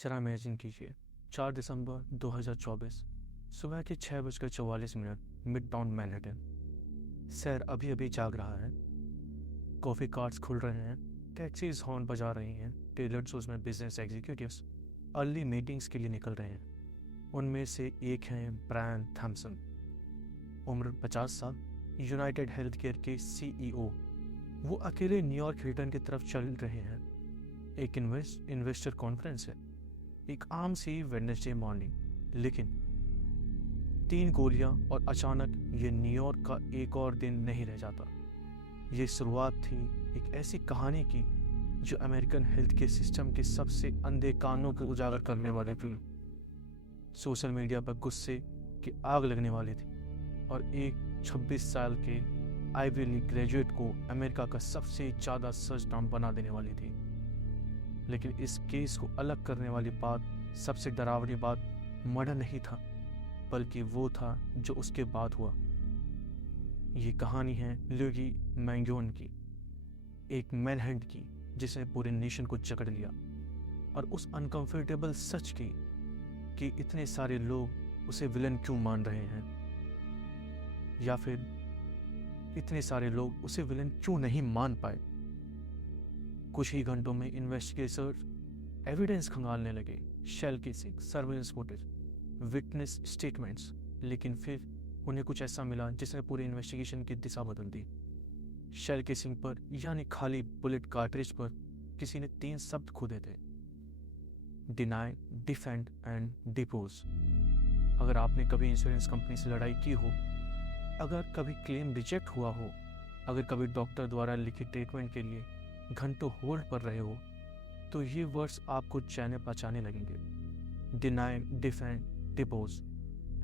जरा इमेजिन कीजिए, 4 दिसंबर 2024 सुबह के 6:44 मिड टाउन मैनहट्टन। शहर अभी अभी जाग रहा है। कॉफ़ी कार्ट्स खुल रहे हैं, टैक्सीज हॉर्न बजा रही हैं, टेलर्ड शूज में बिजनेस एग्जीक्यूटिव्स अर्ली मीटिंग्स के लिए निकल रहे हैं। उनमें से एक हैं ब्रायन थॉम्सन, उम्र 50 साल, यूनाइटेड हेल्थ केयर के CEO। वो अकेले न्यूयॉर्क हिल्टन की तरफ चल रहे हैं। एक इन्वेस्टर कॉन्फ्रेंस है, एक आम सी वेडनेसडे मॉर्निंग, लेकिन 3 गोलियां और अचानक ये न्यूयॉर्क का एक और दिन नहीं रह जाता। ये शुरुआत थी एक ऐसी कहानी की जो अमेरिकन हेल्थ केयर सिस्टम के सबसे अंधे कानों को उजागर करने वाले थी। सोशल मीडिया पर गुस्से की आग लगने वाली थी और एक 26 साल के आइवी लीग ग्रेजुएट को अमेरिका का सबसे ज़्यादा सर्च नाम बना देने वाली थी। लेकिन इस केस को अलग करने वाली बात, सबसे डरावनी बात मर्डर नहीं था, बल्कि वो था जो उसके बाद हुआ। ये कहानी है ल्यूगी मैंग्योन की, एक मैनहंट की जिसने पूरे नेशन को जकड़ लिया, और उस अनकंफर्टेबल सच की कि इतने सारे लोग उसे विलन क्यों मान रहे हैं, या फिर इतने सारे लोग उसे विलन क्यों नहीं मान पाए। कुछ ही घंटों में इन्वेस्टिगेटर्स एविडेंस खंगालने लगे, shell casing, surveillance footage, witness statements, लेकिन फिर उन्हें कुछ ऐसा मिला जिसने पूरी इन्वेस्टिगेशन की दिशा बदल दी। शेल केसिंग पर, यानी खाली बुलेट कार्ट्रिज पर, किसी ने 3 शब्द खोदे थे: डिनाई, डिफेंड एंड डिपोज। अगर आपने कभी इंश्योरेंस कंपनी से लड़ाई की हो, अगर कभी क्लेम रिजेक्ट हुआ हो, अगर कभी डॉक्टर द्वारा लिखित ट्रीटमेंट के लिए घंटों होल्ड पर रहे हो, तो ये वर्ड्स आपको चैने पहचाने लगेंगे। Deny, defend, depots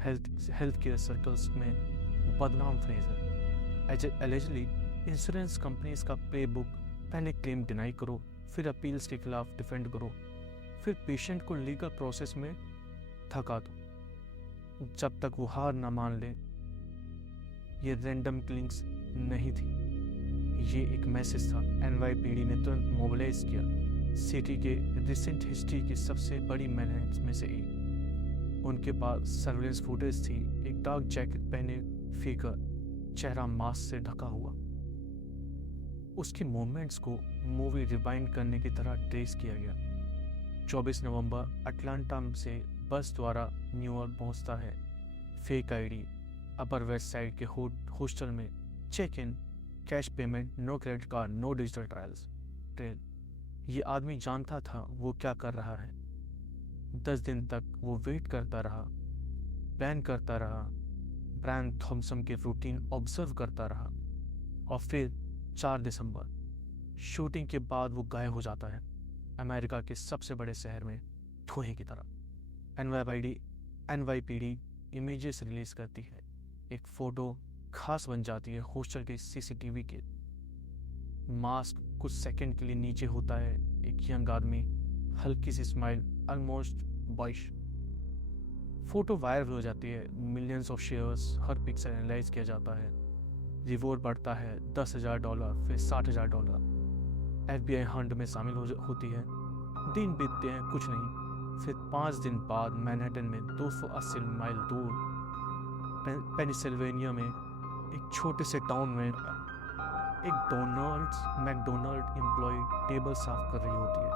health care circles में बदनाम फ्रेज है। एलिजिडली इंश्योरेंस कंपनीज का प्ले बुक: पहले क्लेम डिनाई करो, फिर अपील्स के खिलाफ डिफेंड करो, फिर पेशेंट को लीगल प्रोसेस में थका दो जब तक वो हार ना मान ले। ये रैंडम किलिंग्स नहीं थी, ये एक मैसेज था। NYPD ने तुरंत मोबिलाइज किया, सिटी के रिसेंट हिस्ट्री की सबसे बड़ी मैनहंट्स में से एक। उनके पास सर्वेलेंस फुटेज थी, एक डार्क जैकेट पहने फिगर, चेहरा मास्क से ढका हुआ। उसके मूवमेंट्स को मूवी रिवाइंड करने की तरह ट्रेस किया गया। 24 नवंबर अटलांटा से बस द्वारा न्यूयॉर्क पहुंचता है। Fake ID, Upper West Side के हॉस्टल में check in, cash payment, no credit card, no digital trail. ये आदमी जानता था वो क्या कर रहा है। 10 दिन तक वो वेट करता रहा, प्लान करता रहा, ब्रायन थॉम्सन के रूटीन ऑब्जर्व करता रहा, और फिर 4 दिसंबर शूटिंग के बाद वो गायब हो जाता है, अमेरिका के सबसे बड़े शहर में धुएं की तरह। NYPD इमेजेस रिलीज करती है, एक फोटो खास बन जाती है हॉस्टल के CCTV के। मास्क कुछ सेकंड के लिए नीचे होता है, एक यंग आदमी, हल्की सी smile, almost boyish. Photo viral हो जाती है, मिलियंस ऑफ शेयर्स, हर पिक्सल एनालाइज किया जाता है। रिवॉर्ड बढ़ता है, $10,000, फिर $60,000। FBI हंट में शामिल होती है। दिन बीतते हैं, कुछ नहीं। फिर 5 दिन बाद मैनहट्टन में 280 माइल दूर पेनिसिल्वेनिया में एक छोटे से टाउन में एक मैकडोनल्ड एम्प्लॉय टेबल साफ कर रही होती है।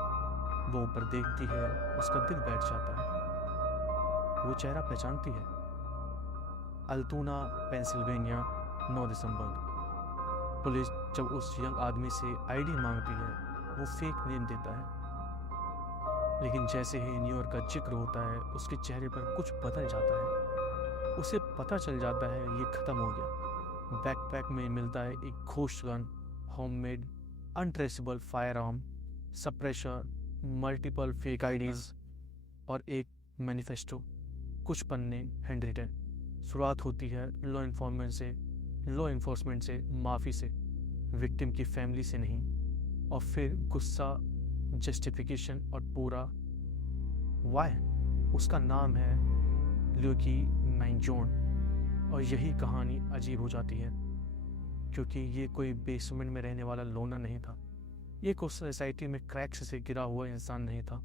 वो ऊपर देखती है, उसका दिल बैठ जाता है। वो चेहरा पहचानती है। अल्टोना, पेंसिल्वेनिया, 9 दिसंबर। पुलिस जब उस यंग आदमी से ID मांगती है, वो फेक नेम देता है। लेकिन जैसे ही न्यूयॉर्क का जिक्र होता है, उसके चेहरे पर कुछ बदल जाता है। उसे पता चल जाता है ये खत्म हो गया। बैकपैक में मिलता है एक ghost gun, homemade untraceable fire arm, suppressor, multiple fake IDs और एक मैनिफेस्टो, कुछ पन्ने हैंड रिटन। शुरुआत होती है लॉ इन्फोर्समेंट से माफ़ी से, विक्टिम की फैमिली से नहीं। और फिर गुस्सा, जस्टिफिकेशन और पूरा वाई। उसका नाम है ल्यूगी मैंग्योन। और यही कहानी अजीब हो जाती है, क्योंकि ये कोई बेसमेंट में रहने वाला लोनर नहीं था। ये कोई सोसाइटी में क्रैक्स से गिरा हुआ इंसान नहीं था।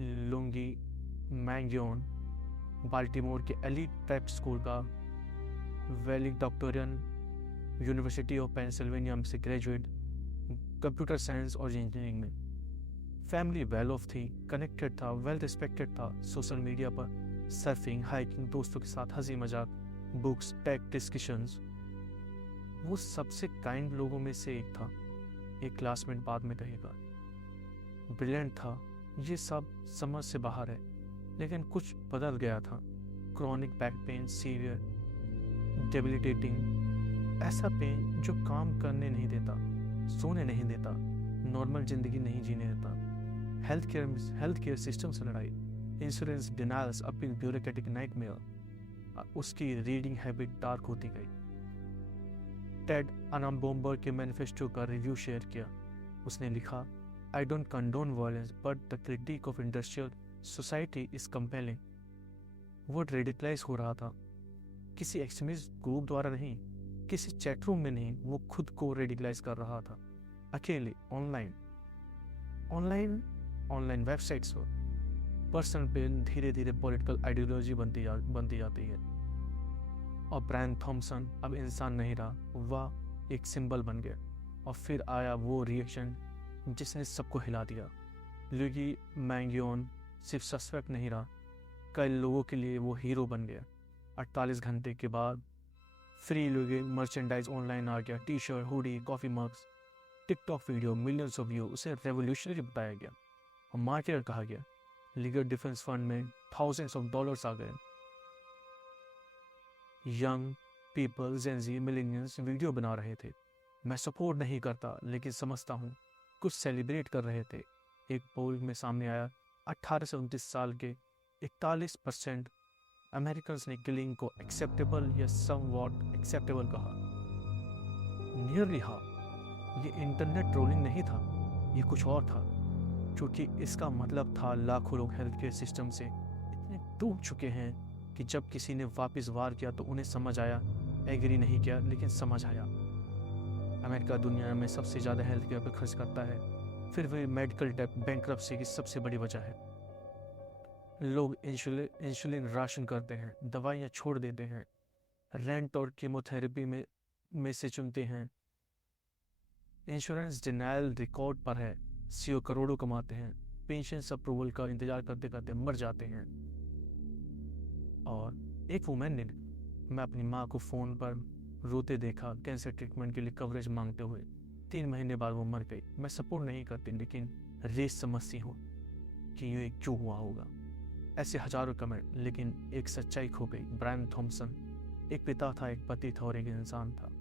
लुंगी मैंग्योन बाल्टीमोर के एलिट प्रेप स्कूल का वैलिडक्टोरियन यूनिवर्सिटी ऑफ पेंसिल्वेनिया से ग्रेजुएट कंप्यूटर साइंस और इंजीनियरिंग में। फैमिली वेल ऑफ थी, कनेक्टेड था, वेल रिस्पेक्टेड था। सोशल मीडिया पर सर्फिंग, हाइकिंग, दोस्तों के साथ हंसी मजाक, बुक्स, टेक डिस्कशंस। वो सबसे काइंड लोगों में से एक था। एक क्लासमेट बाद में कहेगा, ब्रिलियंट था, ये सब समझ से बाहर है, लेकिन कुछ बदल गया था। Chronic back pain, severe debilitating, ऐसा पेन जो काम करने नहीं देता, सोने नहीं देता, नॉर्मल जिंदगी नहीं जीने देता। हेल्थ केयर सिस्टम से लड़ाई, insurance denials, appeal, bureaucratic nightmare. उसकी रीडिंग हैबिट डार्क होती गई। टेड अनाम्बोम्बर के मैनिफेस्टो का रिव्यू शेयर किया। उसने लिखा, I don't condone violence but the critic of industrial society is compelling. वो रेडिकलाइज हो रहा था, किसी एक्सट्रीमिस्ट ग्रुप द्वारा नहीं, किसी चैट रूम में नहीं, वो खुद को रेडिकलाइज कर रहा था, अकेले, ऑनलाइन वेबसाइट्स पर। पर्सनल पेन धीरे धीरे पॉलिटिकल आइडियोलॉजी बनती जाती है। और ब्रायन थॉमसन अब इंसान नहीं रहा, वह एक सिंबल बन गया। और फिर आया वो रिएक्शन जिसने सबको हिला दिया। लुगी मैंग्योन सिर्फ सस्पेक्ट नहीं रहा, कई लोगों के लिए वो हीरो बन गया। 48 घंटे के बाद फ्री लुगी मर्चेंडाइज ऑनलाइन आ गया, T shirt, hoodie, coffee mugs, TikTok video, millions of view. उसे रेवोल्यूशनरी बताया गया और मार्केटर कहा गया। लीगल डिफेंस फंड में थाउजेंड्स ऑफ डॉलर्स आ गए। Young people, Gen Z, millennials video बना रहे थे। मैं सपोर्ट नहीं करता लेकिन समझता हूँ, कुछ सेलिब्रेट कर रहे थे। एक पोल में सामने आया, 18 से 29 साल के 41% अमेरिकन ने किलिंग को एक्सेप्टेबल या समवॉट एक्सेप्टेबल कहा। Nearly half. ये इंटरनेट ट्रोलिंग नहीं था, ये कुछ और था, क्योंकि इसका मतलब था लाखों लोग हेल्थ केयर सिस्टम से इतने डूब चुके हैं कि जब किसी ने वापस वार किया तो उन्हें समझ आया। एग्री नहीं किया लेकिन समझ आया। अमेरिका दुनिया में सबसे ज़्यादा हेल्थ केयर पर खर्च करता है, फिर वही मेडिकल डेट बैंकरप्सी की सबसे बड़ी वजह है। लोग इंसुलिन राशन करते हैं, दवाइयाँ छोड़ देते हैं, रेंट और कीमोथेरेपी में से चुनते हैं। इंश्योरेंस डिनायल रिकॉर्ड पर है, सीओ करोड़ों कमाते हैं, पेंशन अप्रूवल का इंतजार करते करते मर जाते हैं। और एक वुमेन ने, मैं अपनी माँ को फ़ोन पर रोते देखा, कैंसर ट्रीटमेंट के लिए कवरेज मांगते हुए। 3 महीने बाद वो मर गई। मैं सपोर्ट नहीं करती लेकिन रेस समझती हूँ कि ये क्यों हुआ होगा। ऐसे हजारों कमेंट, लेकिन एक सच्चाई खो गई। ब्रायन थॉमसन एक पिता था, एक पति था और एक इंसान था।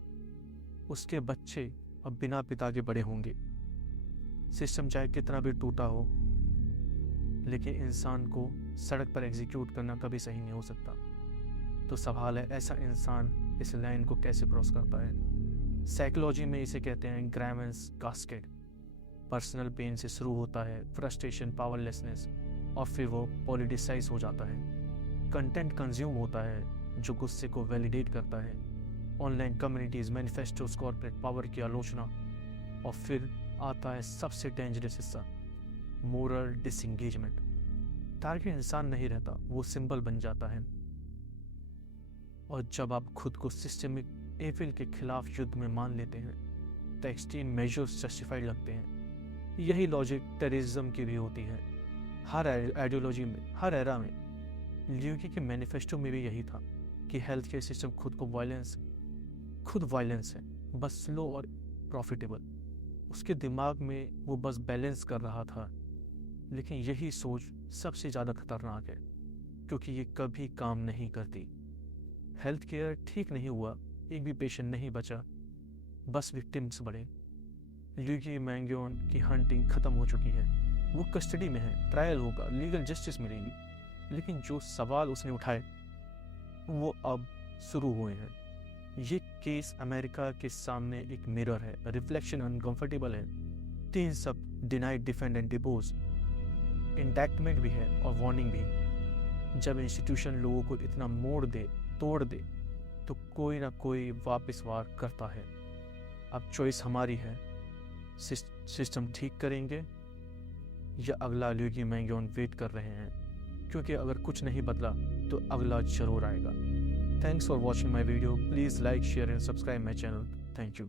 उसके बच्चे अब बिना पिता के बड़े होंगे। सिस्टम चाहे कितना भी टूटा हो, लेकिन इंसान को सड़क पर एग्जीक्यूट करना कभी सही नहीं हो सकता। तो सवाल है, ऐसा इंसान इस लाइन को कैसे क्रॉस करता है? साइकोलॉजी में इसे कहते हैं ग्रामेंस कास्केड। पर्सनल पेन से शुरू होता है, फ्रस्ट्रेशन, पावरलेसनेस, और फिर वो पॉलिटिसाइज हो जाता है। कंटेंट कंज्यूम होता है जो गुस्से को वैलिडेट करता है। ऑनलाइन कम्युनिटीज़, मैनिफेस्टोस, कॉर्पोरेट पावर की आलोचना, और फिर आता है सबसे डेंजरस हिस्सा, मोरल डिसएंगेजमेंट। टारगेट इंसान नहीं रहता, वो सिंबल बन जाता है। और जब आप खुद को सिस्टमिक एविल के खिलाफ युद्ध में मान लेते हैं तो एक्सट्रीम मेजर्स जस्टिफाइड लगते हैं। यही लॉजिक टेररिज्म की भी होती है। हर आइडियोलॉजी में, हर एरा में। ल्यूकी के मैनिफेस्टो में भी यही था कि हेल्थ केयर सिस्टम खुद वायलेंस है, बस स्लो और प्रॉफिटेबल। उसके दिमाग में वो बस बैलेंस कर रहा था। लेकिन यही सोच सबसे ज़्यादा खतरनाक है, क्योंकि ये कभी काम नहीं करती। हेल्थ केयर ठीक नहीं हुआ, एक भी पेशेंट नहीं बचा, बस विक्टिम्स बढ़े। ल्यूकी मैंग्योन की हंटिंग खत्म हो चुकी है, वो कस्टडी में है, ट्रायल होगा, लीगल जस्टिस मिलेगी। लेकिन जो सवाल उसने उठाए वो अब शुरू हुए हैं। ये केस अमेरिका के सामने एक मिरर है, रिफ्लेक्शन अनकंफर्टेबल है। 3 सब डिनाइड, डिफेंड एंड डिपोज, इंडैक्टमेंट भी है और वार्निंग भी। जब इंस्टीट्यूशन लोगों को इतना तोड़ दे तो कोई ना कोई वापस वार करता है। अब चॉइस हमारी है, सिस्टम ठीक करेंगे या अगला ल्यूगी मैंग्योन वेट कर रहे हैं, क्योंकि अगर कुछ नहीं बदला तो अगला जरूर आएगा। Thanks for watching my video. Please like, share and subscribe my channel. Thank you.